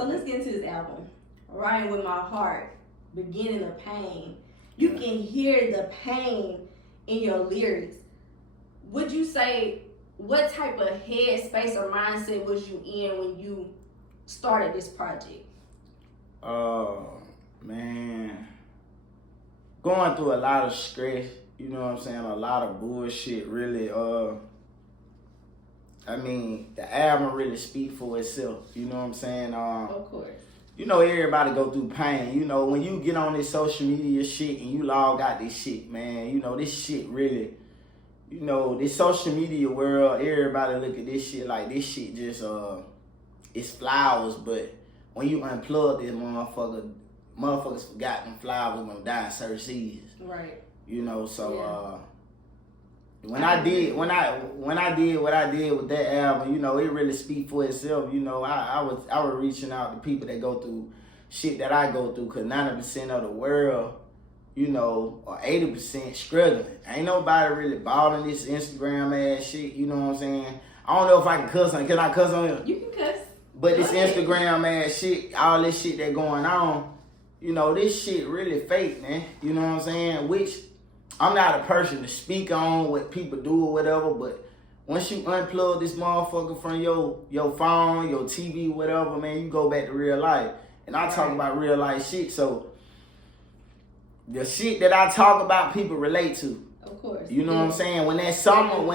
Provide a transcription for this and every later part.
So let's get into this album. Riding with my heart, beginning of pain. You can hear the pain in your lyrics. Would you say, what type of headspace or mindset was you in when you started this project? Man, going through a lot of stress, you know what I'm saying, a lot of bullshit, really. I mean, the album really speak for itself, you know what I'm saying? Of course. You know, everybody go through pain. You know, when you get on this social media shit and you log out this shit, man, you know, this shit really, you know, this social media world, everybody look at this shit like this shit just, it's flowers, but when you unplug this motherfuckers forgot them flowers gonna die in certain seasons. Right. You know, so when I did what I did with that album, you know, it really speak for itself. You know, I was reaching out to people that go through shit that I go through, cause 90% of the world, you know, or 80% struggling. Ain't nobody really balling this Instagram ass shit. You know what I'm saying? I don't know if I can cuss on. Can I cuss on it? You can cuss. But this Instagram ass shit, all this shit that going on, you know, this shit really fake, man. You know what I'm saying? Which I'm not a person to speak on what people do or whatever, but once you unplug this motherfucker from your phone, your TV, whatever, man, you go back to real life. And I talk about real life shit, so the shit that I talk about, people relate to. Of course. You know what I'm saying? When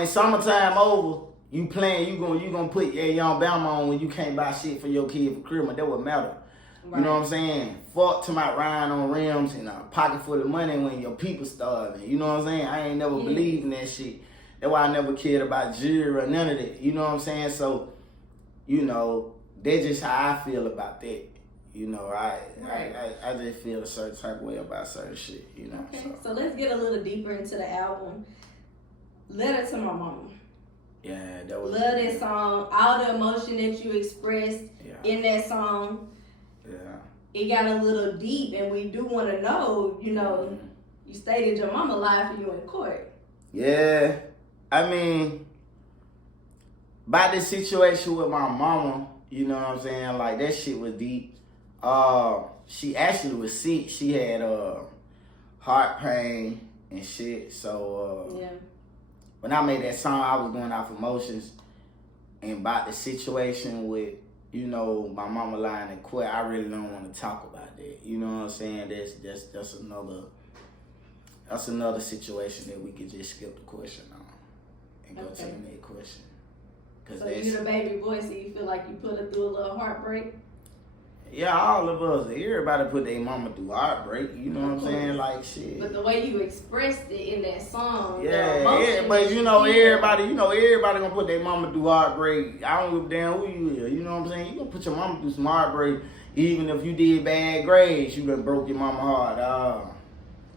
summertime over, you gonna put your Young Bama on when you can't buy shit for your kid for Christmas. That would matter. Right. You know what I'm saying? Fuck to my riding on rims and a pocket full of money when your people starving. You know what I'm saying? I ain't never believed in that shit. That's why I never cared about jewelry or none of that. You know what I'm saying? So, you know, that's just how I feel about that. You know, I just feel a certain type of way about certain shit, you know. Okay, so let's get a little deeper into the album. Letter to My Mama. Yeah, that was... Love that song. All the emotion that you expressed in that song. Yeah. It got a little deep, and we do want to know, you know, you stated your mama lied for you in court. Yeah. I mean, by this situation with my mama, you know what I'm saying? Like, that shit was deep. She actually was sick. She had heart pain and shit. So when I made that song, I was going off emotions. And about the situation with, you know, my mama lying in court, I really don't want to talk about that. You know what I'm saying? That's another situation that we could just skip the question on and go to the next question. So you're the baby boy, so you feel like you put her through a little heartbreak? Yeah, all of us. Everybody put their mama through heartbreak. You know what I'm saying? Like, shit. But the way you expressed it in that song, but you know, everybody gonna put their mama through heartbreak. I don't give a damn who you is. You know what I'm saying? You gonna put your mama through some heartbreak, even if you did bad grades. You done broke your mama heart.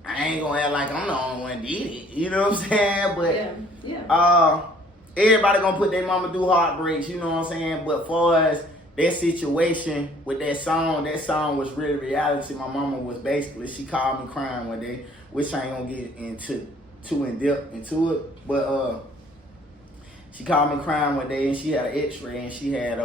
I ain't gonna act like I'm the only one did it. You know what I'm saying? But everybody gonna put their mama through heartbreaks. You know what I'm saying? But for us, that situation with that song was really reality. My mama was basically, she called me crying one day, which I ain't gonna get too in depth into it, but she called me crying one day and she had an x-ray and she had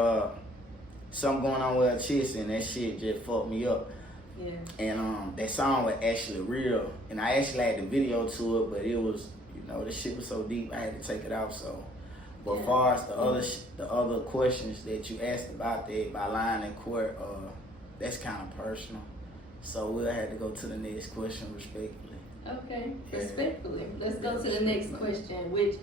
something going on with her chest, and that shit just fucked me up. Yeah. And that song was actually real, and I actually had the video to it, but it was, you know, the shit was so deep I had to take it out. So but as far as the other questions that you asked about that, by lying in court, that's kind of personal. So we'll have to go to the next question respectfully. Okay, respectfully. Let's go to the next question, which